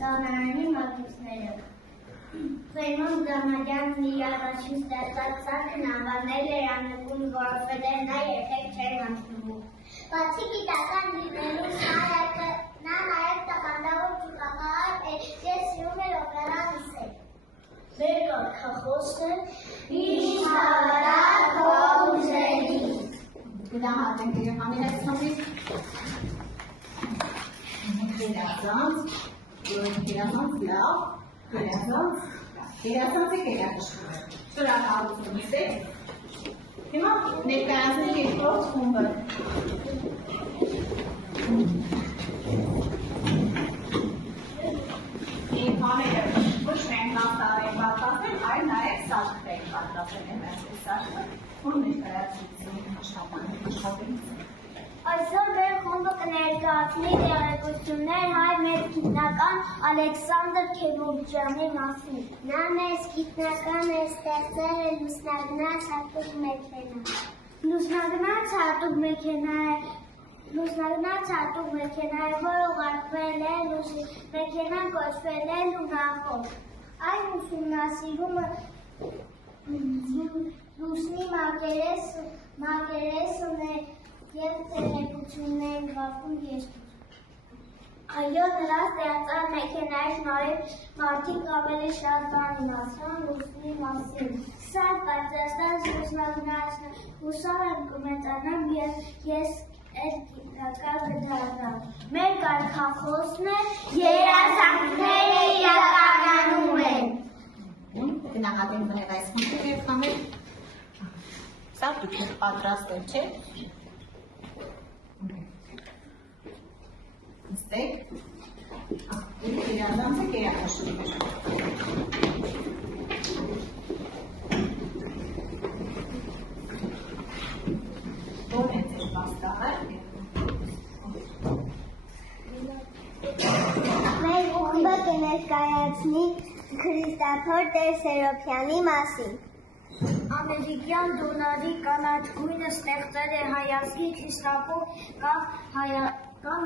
Սանարանի մատուցները։ Ֆերմոն Դամադյանն իր առաջին ստեղծած ծագն անվանել էր աննկուն, որովհետև նա երբեք չէր հանձնվում։ Բացի գիտական լինելուց նա նաև տաղանդավոր ճյուղակահար էր և սիրում էր օպերա լսել։ Մեր կարգախոսն է «Միշտ հավատալ քո ուժերին»։ Գնահատենք երեխաների այս խմբից։ Գերազանց լավ, գերազանց է գերակշռել։ Շնորհակալություն նստեք։ Հիմա ներկայացնենք երկրորդ խումբը։ Երեխաները ոչ միայն նավթար են պատրաստել, այլ նաև սարքեր են պատրաստել այս սարքը, որ ներկայացուցիչ աշխատանքից է։ Այսօր մեր խումբը կներկայացնի տեղեկություններ հայ մեր գիտնական Ալեքսանդր Քևոբջյանի մասին։ Նա մեծ գիտնական է, ստեղծել է լուսնագնաց հատուկ մեքենա։ Լուսնագնաց հատուկ մեքենա է, որը ուղարկվել է մեքենան կոչվել է լունախոս։ Այն ուսումնասիրում է լուսնի մակերեսն է և տեղեկություններ վարքում երկիր։ Այո, նրա ստեղծած մեքենայի շնորհիվ մարդիկ ավելի շատ բան իմացան լուսնի մասին։ Սա պատրաստած լուսնագնացն է, հուսով եմ կմեծանամ և ես այդ գիտնական կդառնամ։ Մեր կարգախոսն է երազանքները իրականանում են։ Գնահատենք նաև այս խմբի երեխաներ։ Սա դուք եք պատրաստել, չէ՞։ Նստեք, գերազանցը գերակշռել։ Ո՞ր է ձեր պաստառը։ Մեր խումբը կներկայացնի Քրիստոֆոր Տեր-Սերոփյանի մասին։ Ամերիկյան դոլարի կանաչ գույնը ստեղծել է հայազգի Քրիստոֆոր կամ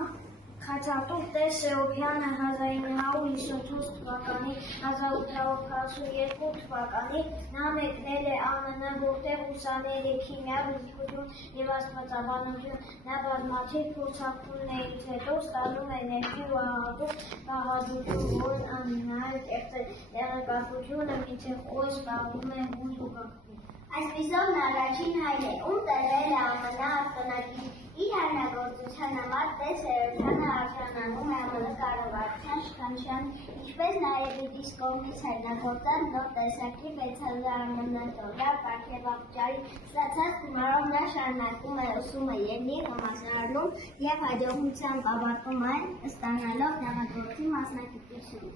Խաչատուր Տեր-Սերոփյանը 1954 թվականի 1842 թվականին նա մեկնել է ԱՄՆ, որտեղ ուսանել է քիմիա, ֆիզիկություն և աստվածաբանություն։ Նա բազմաթիվ փորձարկումներից հետո ստանում է ներքին ու ահավոր բաղադրություն, որն նաև ստեղծել տեղեկատվությունը մինչև օրս զբաղվում է հույս ու գաղտնի։ Այսպիսով նա առաջին հայն է, ում տրվել է ԱՄՆ արտոնագիր։ Իր հանրագործության համար Տեր-Սերոփյանը արժանանում է ԱՄՆ կառավարության շքանշան, ինչպես նաև իր իսկ կողմից հայտնագործած նոր տեսակի 6,000 ԱՄՆ դոլար պարգևաճարի ստացած գումարով նա շարունակում է ուսումը և լիքը մասնարարում և հաջողությամբ ավարտում այն, ստանալով դեղագործի մասնագիտություն։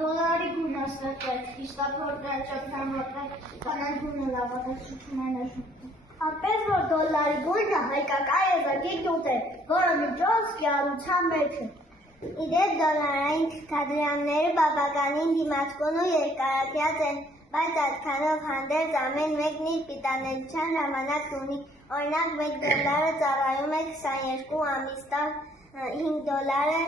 Դոլարի գույնը ստեղծել Քրիստոֆոր Տեր-Սերոփյանը, որտեղ կանաչ գույնը լավատեսություն է նշում։ Այնպես որ դոլարի գույնը հայկական եզակի գյուտ է, որը միջոց կիրառության մեջ է։ Իդեպ դոլարային քրթադրանները բավականին դիմացկուն ու երկարատև են, բայց այդքանով հանդերձ ամեն մեկն իր պիտանելիության ժամանակ ունի։ Օրինակ 1 դոլարը ծառայում է 22 ամիս, 5 դոլարը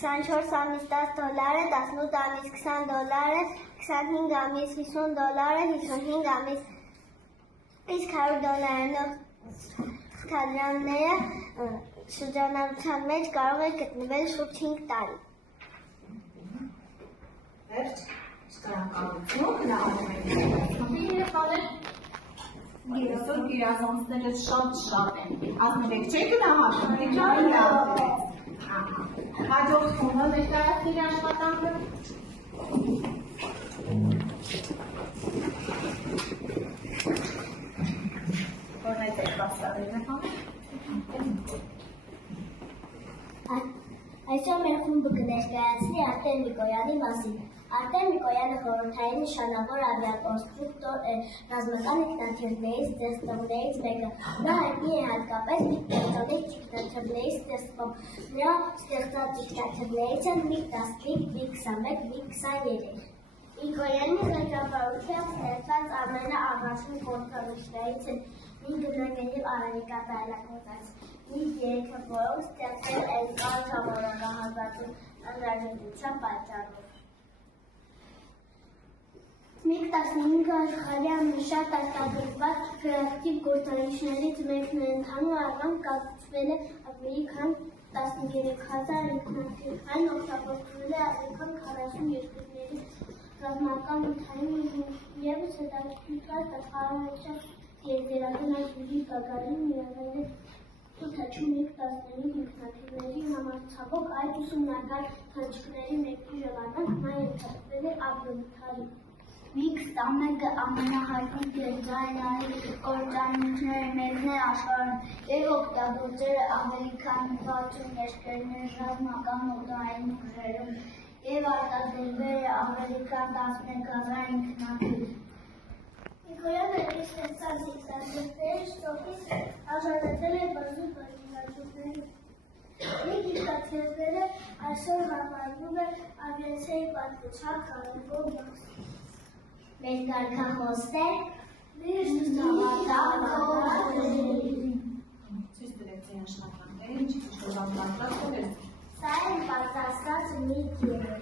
24 ամիս, 10 դոլարը 18 ամիս, 20 դոլարը 25 ամիս, 50 դոլարը 55 ամիս։ Իսկ 100 դոլարանով քրթադրանները շրջանառության մեջ կարող է գտնվել շուրջ 5 տարի։ Վերջ, շնորհակալություն, գնահատում ենք խմբի երեխաներ։ Այսօր գերազանցները շատ են։ Ասնեք, չէ՞ գնահատում, թե ճարի լավ է։ Հաջորդ խումբը ներկայացնի աշխատանքը։ Որն է ձեր պաստառը երեխաներ։ Այսօր մեր խումբը կներկայացնի Արտեմ Նիկոյանի մասին։ Արտեմ Նիկոյանը խորհրդային նշանավոր ավիակոնստրուկտոր է, ռազմական ինքնաթիռների ստեղծողներից մեկը։ Նա հայտնի է հատկապես միգ-15 ինքնաթիռների ստեղծմամբ։ Նրա ստեղծած ինքնաթիռներից են միգ-15, միգ-21, միգ-23։ Նիկոյանի ղեկավարությամբ ստեղծված ամենաառաջին գործողություններից են մի գնագների Արևիկա ծայրագործած, մի 3 ֆուտբոլով ստեղծել երկար ժամանակահատվածում անհրաժեշտության պատճառով։ MiG-15 աշխարհի ամենաշատ արտադրված ռեակտիվ գործարիչներից մեկն է, ընդհանուր առմամբ կառուցվել է ավելի քան 13,000 ինքնաթիռ, այն օգտագործվել է ավելի քան 40 երկրների ռազմական օդային ևս հետաքրքրված տպավորիչը Եզերական այս ուժի Գագարին միավել է ութաչու MiG-15 ինքնաթիռների համարձակող այդ ուսումնական թռչկների մեկի ժամանակ նա ենթարկվել է ավիաօթարի։ MiG-11-ը ամենահայտնի գերձայնային գործարիչների մեկն է աշխարհում և օգտագործել է ավելի քան 60 երկրների ռազմական օդային ուժերում և արտադրվել է ավելի քան 11,000 ինքնաթիռ։ Նիկոլայովը ստեղծած ինքնաթիռների շտոկից արժանացել է բազում պատվիրատուների։ MiG ինքնաթիռները այսօր համարվում են ավիացիայի պատմության կարևոր մաս։ Մեր կարգախոսներ միշտ Ցույց տվեք ձեր աշխատանքները, ինչի պատրաստել եք։ Սա են պատրաստած MiG-3-ը,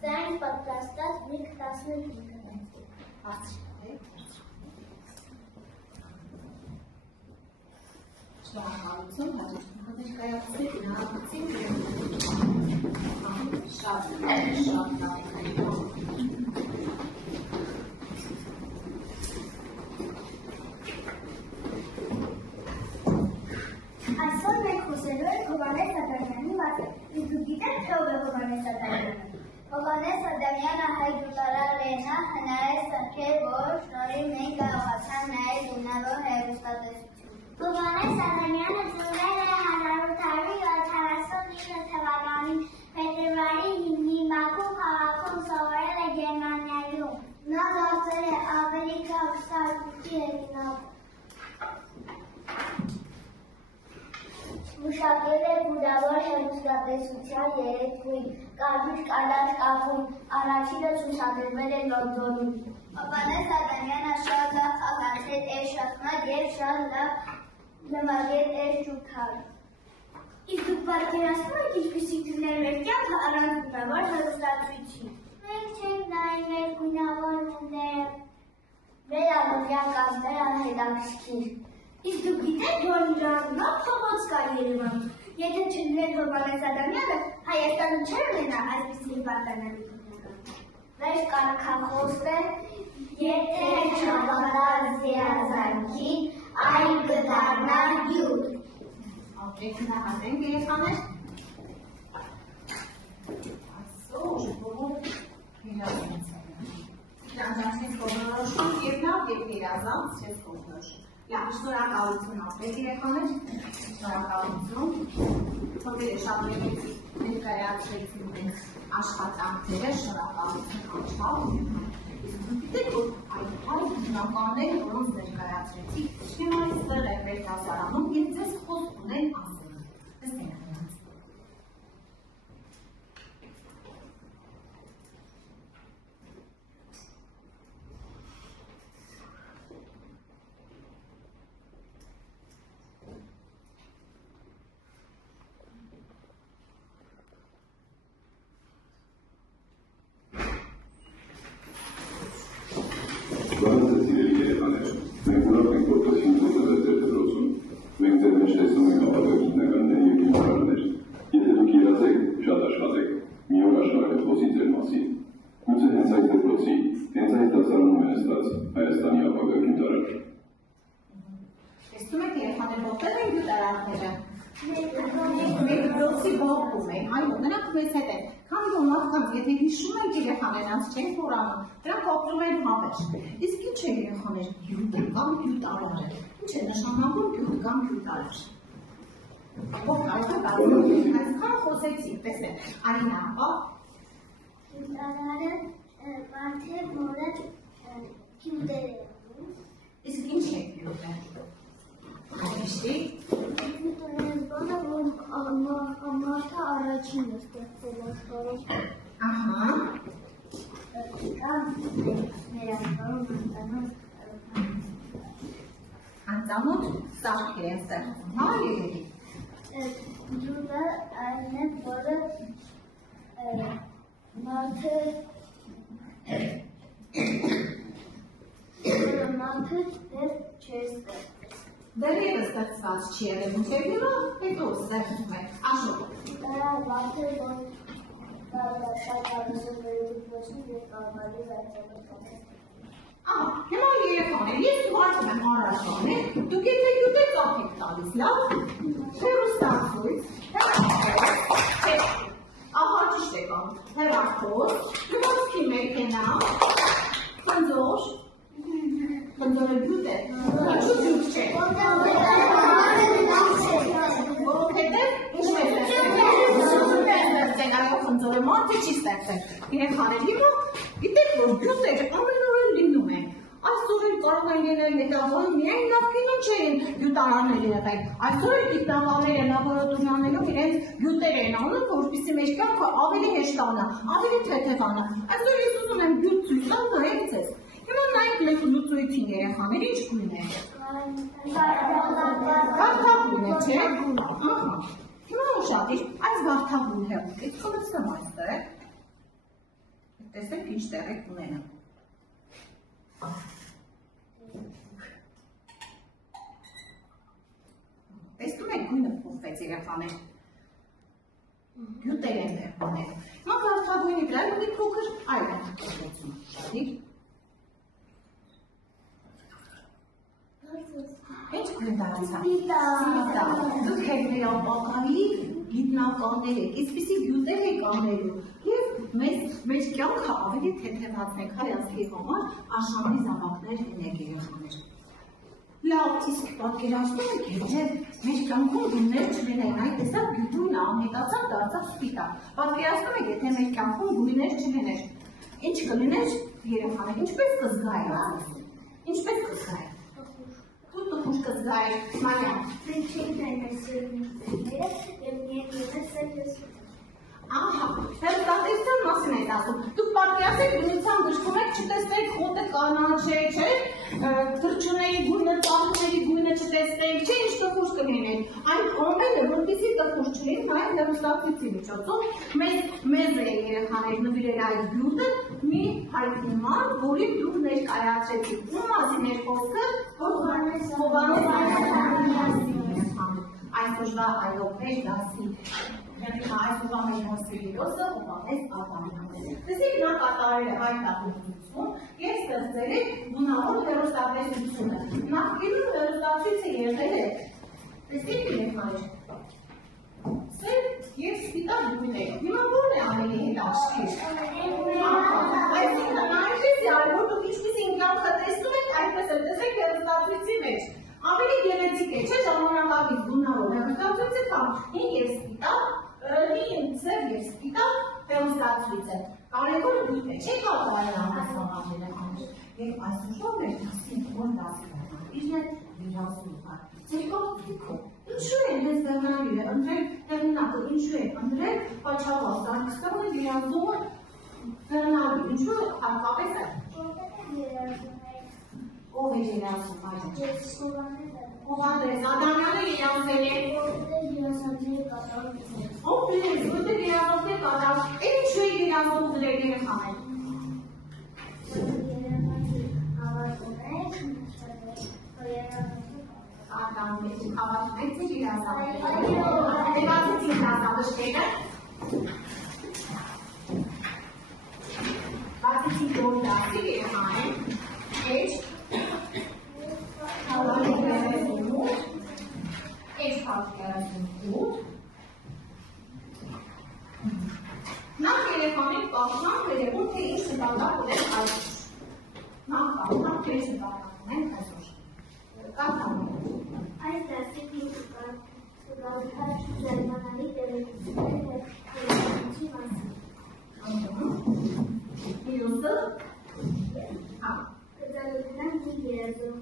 սա են պատրաստած MiG-15-ը։ Շնորհակալություն, հաջորդիվ ներկայացրեք գնահատեցինք շատ լավ։ Այսօր մենք խոսելու ենք Հովհաննես Ադամյանի մասին, իսկ դուք գիտեք, թե ով է Հովհաննես Ադամյանը։ Հովհաննես Ադամյանը հայ գյուտարար է, նա հնարել սարքել, որ շնորհիվ մենք կարողացան նայել հիմնավոր հեռուստատեսություն։ Հովհաննես Ադամյանը ծնվել է 1879 թվականին փետրվարի 5-ի Բաքու քաղաքում, սովորել է Գերմանիայում։ Նա դարձել է ավելի քան 22 հեղինակ։ Մշակել է բուդավոր հեռուստատեսության 3 գույն՝ կարմիր կանաչ կապում, առաջինը ցուցադրվել է Լոնդոնում։ Հովհաննես Ադամյանը շատ լավ խաղացել է շախմատ և շատ լավ նվագել է շուքար։ Իսկ դուք պատկերացնում եք ինչպիսի կլիներ մեր կյանքը առանց բնավոր հեռուստացույցի։ Մենք չենք նայել մեր գույնավոր լեզուները, մեր ամենօրյա կազմերը անհետաքրքիր։ Իսկ դուք գիտեք, որ իրանունով փողոց կա Երևանում։ Եթե չլիներ Հովհաննես Ադամյանը, Հայաստանը չէր ունենա այսպիսի պատանելի բնական։ Մեր կարգախոսն է, եթե չհավատաս երազանքին, այն կդառնա գյուտ։ Գնահատենք երեխաներ։ Այսօր բոլոր երազանց են։ Իրանցից կողմնորոշում և լավ և երազանց չես կողմնորոշում։ Լավ, շնորհակալություն ապրեք երեխաներ, շնորհակալություն, որտեղ շատ մեծ ներկայացրեցին մենք աշխատանքները, շնորհակալություն անչափ։ Իսկ գիտեք, որ այդ բնականները, որոնց ներկայացրեցի, հիմա այստեղ է մեր դասարանում և ձեզ խոսք ունեն ասել։ Տեսնենք նրանց։ Բանացը սիրելի երեխաներ, մենք ուրախ ենք, որ տասին գործել ձեր դրոցում։ Մենք ձեր մեջ տեսնում ենք ապագագիտնականներ և գիտնականներ։ Եթե դուք երազեք, շատ աշխատեք, մի օր աշխարհը կխոսի ձեր մասին։ Գուցե հենց այս դպրոցի, հենց այս դասարանում է նստած Հայաստանի ապագա գյուտարար։ Տեսնում եք երեխաներ, որտեղ են գյուտարանները։ Մեր դպրոցի բակում են, այո, նրանք մեզ հետ են։ Քանի որ մարդկանց, եթե հիշում եք երեխաներ, նրանց չեն խորանում, նրանք ապրում են հավերժ։ Իսկ ինչ է երեխաներ, գյուտ կամ գյուտարար է։ Ինչ է նշանակում գյուտ կամ գյուտարար։ Ով կարող է բացատրել, այսքան խոսեցինք, տեսեք, Արինա, հա։ Գյուտարարը մարդ է, որը գյուտեր է անում։ Իսկ ինչ է գյուտը։ Հիշի։ Գյուտարարը բանը, որ մարդը առաջինը ստեղծել աշխարհում։ Ահա։ Կամ մեր աշխարհում անծանոթ սարքեր են ստեղծում, հա երևի։ Մարդը դեռ չես Դեռևս ստեղծված չի եղել, և հիմա հետո ստեղծում է, Աշոտ։ Դրա վաղը որ շակարություն վերուտվություն և կավարի զայցավետացը։ Ահա, հիմա երեխաներ, ես ուղարկում եմ առաջանել, դուք եթե յուտե ծափ եք տալիս, լավ, հեռուստացույց, ահա ճիշտ եք անում, հեռախոս, լվացքի մեքենա, խնձոր, խնձորը յուտ է, ինչու յուտ չէ, որովհետև ինչպես է ստեղծել, այո խնձորը մարդը չի ստեղծել, երեխաներ, հիմա գիտեք որ յուտեր ամեն օր լինում են, այսօր էլ կարող են եղել հետագայում միայն լավ կինո չէին յուտարաններ եղել, այսօր էլ գիտնականները լաբորատորիաներում իրենց յուտեր են անում, որպեսզի մեր կյանքը ավելի հեշտանա, ավելի թեթևանա, այսօր ես ուզում եմ յուտ ցույց տամ նայեք ձեզ, հիմա նայեք լուծույթին երեխաներ, ինչ գույն է, վարդագույն է, չէ, ահա, հիմա ուշադիր, այս վարդագույն հեղուկից խլացնեմ այստեղ, տեսեք ինչ տեղ եք ունենա։ Տեսնում եք գույնը փոխվեց երեխաներ։ Յուտեր են տեղ ունել։ Հիմա վարդագույնի վրա մի փոքր այլ է փոխվեցում։ Ինչ գույն դարձա։ Դուք հետմերապականի գիտնականներ եք, այսպիսի յուտեր եք անելու և մեր կյանքը ավելի թեթևացնենք հայացքի համար աշխարհի զավակներ լինեք երեխաներ։ Լավ, իսկ պատկերացնում եք եթե մեր կյանքում գույներ չլինեն, այդ տեսակ գույնը անհետացավ դարձավ սպիտակ։ Պատկերացնում եք եթե մեր կյանքում գույներ չլիներ, ինչ կլիներ երեխաներ, ինչպես կզգայր ասես։ Ինչպես կզգայր։ Դու տխուր կզգայր, Մարիամ։ Մենք չենք նայել սերունդները և միայն եղել սերվեսում։ Ահա, հերթատեսության մասին եք ասում, դուք պատկերացեք բնության դժքում եք չտեսնեք խոտը կանաչ է, չէ, թրջունների գույնը, ծաղիկների գույնը չտեսնեք, չէ, ինչ տխուր կլինեն, այն ամենը, որպեսզի տխուր չլինի, այն հեռուստացույցի միջոցով մեզ է երեխաներ նվիրել այդ գյուտը մի հայտնի մարդ, որին դուք ներկայացրեցիք, ում մասին էր խոսքը, Հովհաննես այսօրվա այլոքներ դասի այսօրվա մեր հոսպիտալը Հովհաննես Ադամյանն է։ Տեսեք նա կատարել է այդ ակտիվություն և ստեղծել է բունավոր հեռուստատեսությունը։ Նախկինում հեռուստացույցը եղել է, տեսեք երեխաներ, սև և սպիտակ գույներ։ Հիմա ո՞րն է ավելի հետաքրքիր։ Այսինքն այնպես է արել, որ դուք ինչպիսին կյանքը տեսնում եք, այդպես էլ տեսեք հեռուստացույցի մեջ։ Ավելի գեղեցիկ է, չէ՞ ժամանակակից բունավոր հեռուստացույցը կամ հին և սպիտակ, հին սև և սպիտակ հեռուստացույց է։ Կարևորը գույնն է, չէ՞ք հաղթահարել ամենասահմանները երեխաներ։ Եվ այսօրվա մեր դասին ո՞ր դասի իրն է վիրահասությունը։ Ձեր կողքով ինչու են հենց Բեռնարիը ընտրել հեղինակը, ինչու են ընտրել Խաչատուր Սարգսյանը վիրահասումը Բեռնարի, ինչու հատկապես է։ Ով է երազում այդ։ Հովհաննես Ադամյանը երազել է։ Ով դրեց, որտեղ երազողներ կատարում, ինչու է երազող դրել երեխաներ։ Ադամից հավատում եք ձեր երազողները։ Դեպացեցին դասավշտերը։ Բացեցին որ դասի երեխաներ։ Էջ Նախ երեխաներ պահպան վերևում, թե ինչ նպատակ ունեն այսօր։ Նախ պահպան, թե ինչ նպատակ ունեն այսօր։ Կատանում։ Այս դասի կգալքար զարմանալի տեղեկություններ մասին։ Մյուսը։ Հա։ Կծալուտնան մի երազող